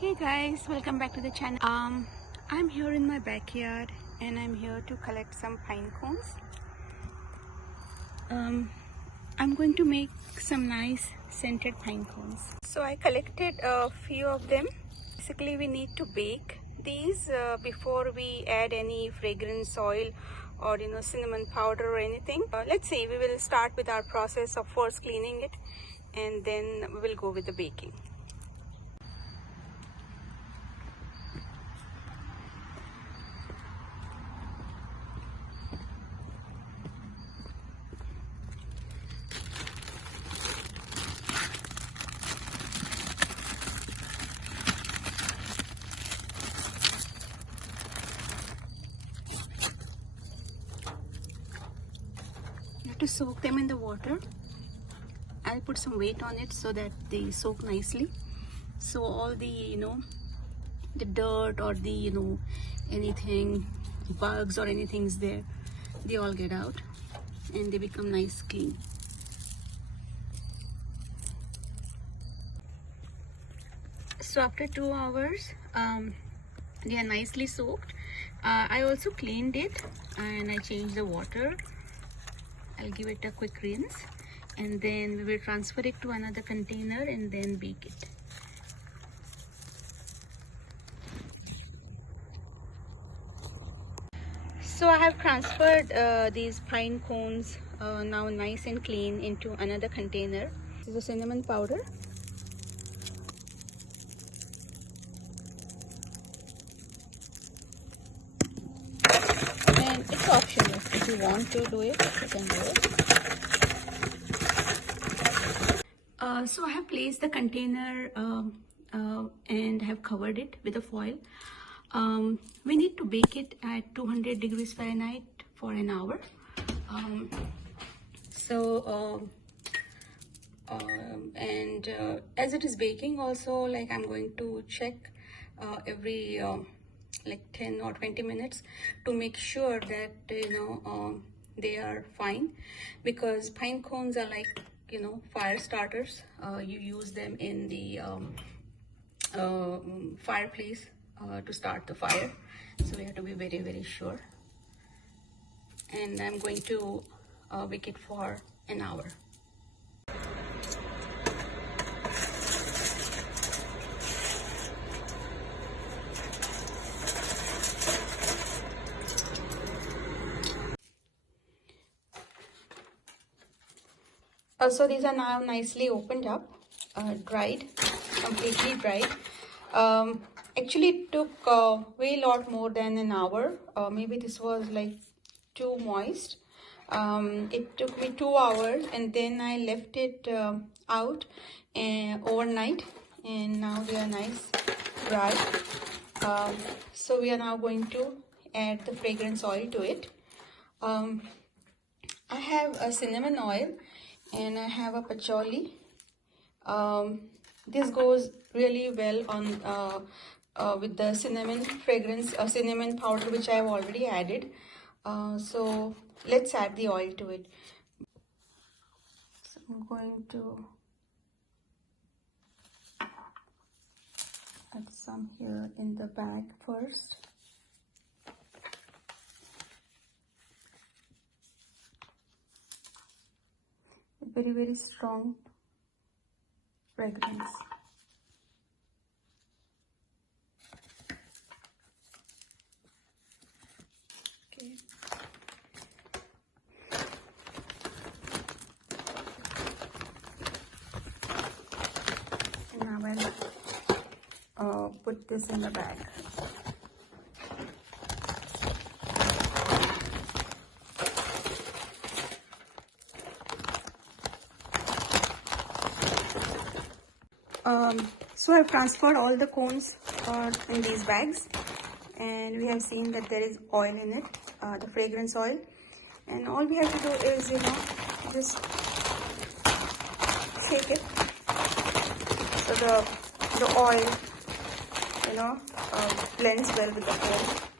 Hey guys, welcome back to the channel. I'm here in my backyard and I'm here to collect some pine cones. I'm going to make some nice scented pine cones. So I collected a few of them. Basically we need to bake these before we add any fragrance oil or cinnamon powder or anything. Let's see, we will start with our process of first cleaning it and then we will go with the baking. To soak them in the water. I'll put some weight on it so that they soak nicely, so all the the dirt or the anything, bugs or anything's there, they all get out and they become nice clean. So after 2 hours they are nicely soaked. I also cleaned it and I changed the water. I'll give it a quick rinse and then we will transfer it to another container and then bake it. So I have transferred these pine cones now nice and clean into another container. This is the cinnamon powder. And it's optional. If you want to do it, you can do it. So I have placed the container and have covered it with a foil. We need to bake it at 200 degrees Fahrenheit for an hour. As it is baking also, like I'm going to check every like 10 or 20 minutes to make sure that they are fine, because pine cones are like fire starters. You use them in the fireplace to start the fire, so we have to be very, very sure. And I'm going to bake it for an hour. So these are now nicely opened up, dried, completely dried. Actually it took way lot more than an hour. Maybe this was like too moist. It took me 2 hours and then I left it out overnight, and now they are nice dry. So we are now going to add the fragrance oil to it. I have a cinnamon oil and I have a patchouli. This goes really well on with the cinnamon fragrance, cinnamon powder, which I have already added. So let's add the oil to it. So I'm going to add some here in the bag first. Very, very strong fragrance. Okay. And now I'll put this in the bag. So I've transferred all the cones in these bags, and we have seen that there is oil in it, the fragrance oil, and all we have to do is just shake it so the oil blends well with the foam.